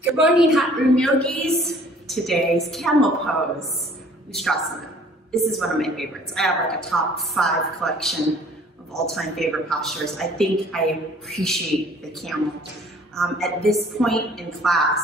Good morning, hot room yogis. Today's camel pose, Ustrasana. This is one of my favorites. I have like a top 5 collection of all-time favorite postures. I think I appreciate the camel. At this point in class,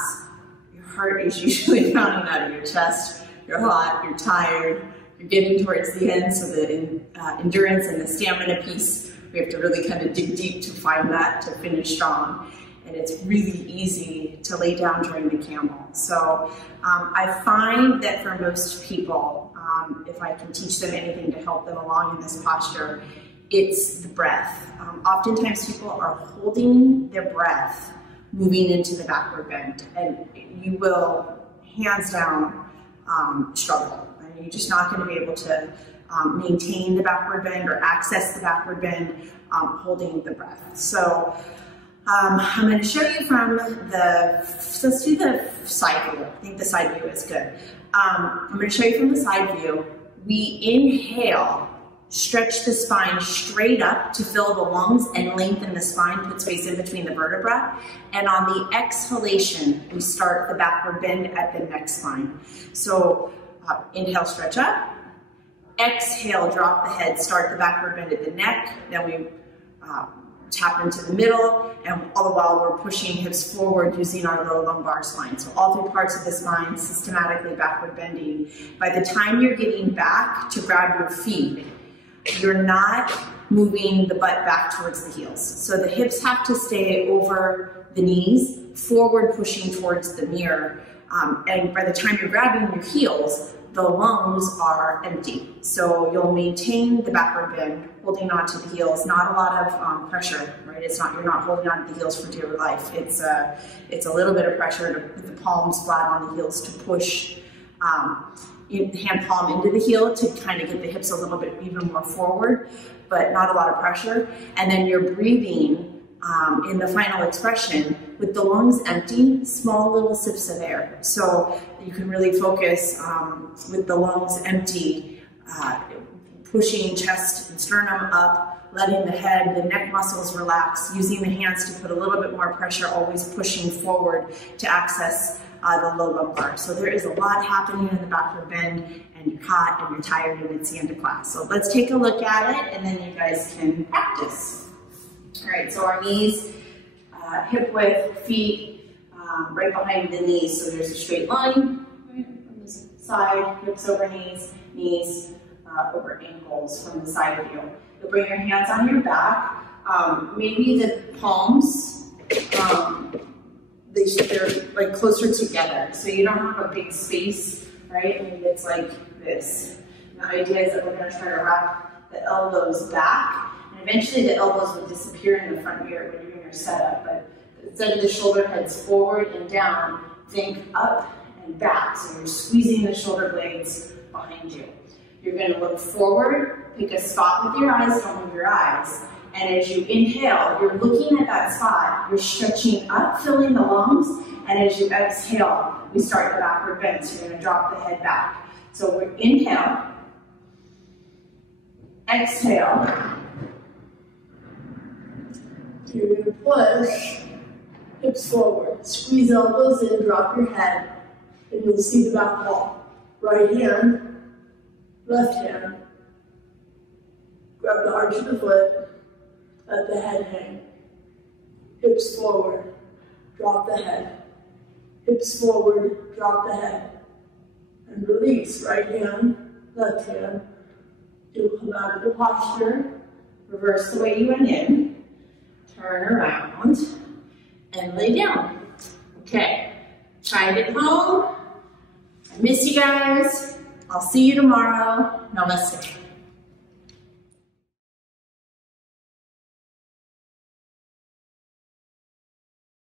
your heart is usually pounding out of your chest. You're hot, you're tired, you're getting towards the end, so the endurance and the stamina piece, we have to really kind of dig deep to find that to finish strong. And it's really easy to lay down during the camel. So I find that for most people, if I can teach them anything to help them along in this posture, it's the breath. Oftentimes people are holding their breath moving into the backward bend, and you will, hands down, struggle. And you're just not going to be able to maintain the backward bend or access the backward bend holding the breath. So I'm going to show you from so let's do the side view. I think the side view is good. I'm going to show you from the side view. We inhale, stretch the spine straight up to fill the lungs and lengthen the spine, put space in between the vertebra. And on the exhalation, we start the backward bend at the neck spine. So inhale, stretch up. Exhale, drop the head, start the backward bend at the neck. Then we tap into the middle, and all the while we're pushing hips forward using our low lumbar spine. So all 3 parts of the spine systematically backward bending. By the time you're getting back to grab your feet, you're not moving the butt back towards the heels. So the hips have to stay over the knees, forward pushing towards the mirror. And by the time you're grabbing your heels, the lungs are empty. So you'll maintain the backward bend, holding on to the heels, not a lot of pressure, right? You're not holding on to the heels for dear life. It's a little bit of pressure to put the palms flat on the heels to push hand palm into the heel to kind of get the hips a little bit even more forward, but not a lot of pressure. And then you're breathing in the final expression with the lungs empty, small little sips of air. So you can really focus with the lungs empty, pushing chest and sternum up, letting the head, the neck muscles relax, using the hands to put a little bit more pressure, always pushing forward to access the low lumbar. So there is a lot happening in the backward bend, and you're hot and you're tired, and it's the end of class. So let's take a look at it, and then you guys can practice. All right, so our knees, hip width, feet right behind the knees. So there's a straight line right, from this side, hips over knees, knees over ankles from the side view. You'll bring your hands on your back. Maybe the palms, they're like closer together. So you don't have a big space, right? Maybe it's like this. And the idea is that we're gonna try to wrap the elbows back. And eventually the elbows will disappear in the front mirror when you're doing your setup. But instead of the shoulder heads forward and down, think up and back. So you're squeezing the shoulder blades behind you. You're going to look forward, pick a spot with your eyes, don't move your eyes. And as you inhale, you're looking at that spot, you're stretching up, filling the lungs, and as you exhale, we start the backward bend. So you're going to drop the head back. So we inhale, exhale, you're going to push hips forward, squeeze elbows in, drop your head, and you'll see the back wall. Right hand, left hand, grab the arch of the foot, let the head hang. Hips forward, drop the head. Hips forward, drop the head. And release, right hand, left hand. You'll come out of the posture, reverse the way you went in, turn around, and lay down. Okay, try it at home. I miss you guys. I'll see you tomorrow. Namaste.